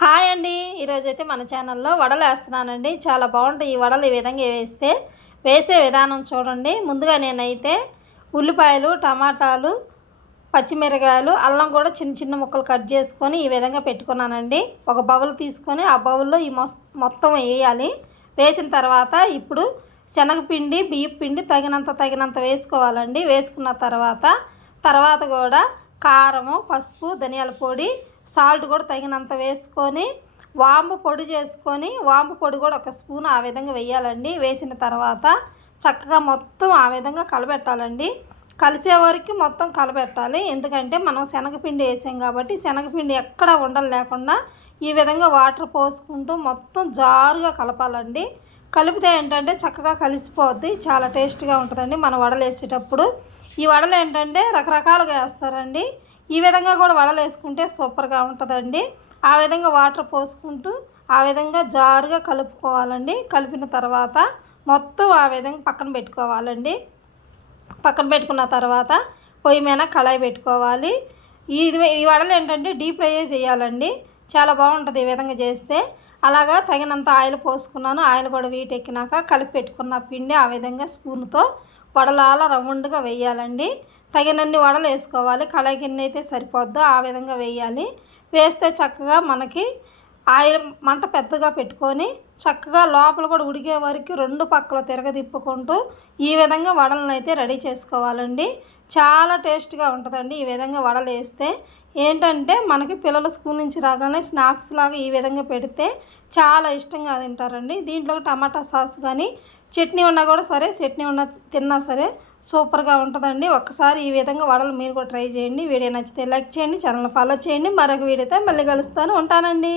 Hi అండి. ఈరోజైతే మన ఛానల్లో వడలు వేస్తున్నానండి. చాలా బాగుంటాయి ఈ వడలు. ఈ విధంగా వేసే విధానం చూడండి. ముందుగా నేనైతే ఉల్లిపాయలు, టమాటాలు, పచ్చిమిరకాయలు, అల్లం కూడా చిన్న చిన్న ముక్కలు కట్ చేసుకొని ఈ విధంగా పెట్టుకున్నానండి. ఒక బౌల్ తీసుకొని ఆ బౌల్లో ఈ మొత్తం వేయాలి. వేసిన తర్వాత ఇప్పుడు శనగపిండి, బియ్యం పిండి తగినంత వేసుకోవాలండి. వేసుకున్న తర్వాత కూడా కారము, పసుపు, ధనియాల పొడి, సాల్ట్ కూడా తగినంత వేసుకొని వాము పొడి చేసుకొని వాము పొడి కూడా ఒక స్పూన్ ఆ విధంగా వేయాలండి. వేసిన తర్వాత చక్కగా మొత్తం ఆ విధంగా కలబెట్టాలండి. కలిసే వరకు మొత్తం కలబెట్టాలి. ఎందుకంటే మనం శనగపిండి వేసాం కాబట్టి శనగపిండి ఎక్కడ ఉండలు లేకుండా ఈ విధంగా వాటర్ పోసుకుంటూ మొత్తం జారుగా కలపాలండి. కలిపితే ఏంటంటే చక్కగా కలిసిపోద్ది. చాలా టేస్ట్గా ఉంటుందండి మన వడలు వేసేటప్పుడు. ఈ వడలు ఏంటంటే రకరకాలుగా వేస్తారండి. ఈ విధంగా కూడా వడలు వేసుకుంటే సూపర్గా ఉంటుందండి. ఆ విధంగా వాటర్ పోసుకుంటూ ఆ విధంగా జారుగా కలుపుకోవాలండి. కలిపిన తర్వాత మొత్తం ఆ విధంగా పక్కన పెట్టుకోవాలండి. పక్కన పెట్టుకున్న తర్వాత పొయ్యి మీద కళాయి పెట్టుకోవాలి. ఈ వడలు ఏంటంటే డీప్ ఫ్రై చేయాలండి. చాలా బాగుంటుంది ఈ విధంగా చేస్తే. అలాగా తగినంత ఆయిల్ పోసుకున్నాను. ఆయిల్ కూడా వీటెక్కినాక కలిపి పెట్టుకున్న పిండి ఆ విధంగా స్పూన్తో వడలాల రౌండ్గా వేయాలండి. తగినన్ని వడలు వేసుకోవాలి. కళాయి గిన్నె అయితే సరిపోద్దో ఆ విధంగా వేయాలి. వేస్తే చక్కగా మనకి ఆయిల్ మంట పెద్దగా పెట్టుకొని చక్కగా లోపల కూడా ఉడికే వరకు రెండు పక్కల తిరగదిప్పుకుంటూ ఈ విధంగా వడలను అయితే రెడీ చేసుకోవాలండి. చాలా టేస్ట్గా ఉంటుందండి ఈ విధంగా వడలు వేస్తే. ఏంటంటే మనకి పిల్లలు స్కూల్ నుంచి రాగానే స్నాక్స్ లాగా ఈ విధంగా పెడితే చాలా ఇష్టంగా తింటారండి. దీంట్లో టమాటా సాస్ కానీ చట్నీ ఉన్నా కూడా సరే, చట్నీ ఉన్న తిన్నా సరే సూపర్గా ఉంటుందండి. ఒక్కసారి ఈ విధంగా వడలు మీరు కూడా ట్రై చేయండి. వీడియో నచ్చితే లైక్ చేయండి, ఛానల్ ఫాలో చేయండి. మరొక వీడియోతో మళ్ళీ కలుస్తాను. ఉంటానండి.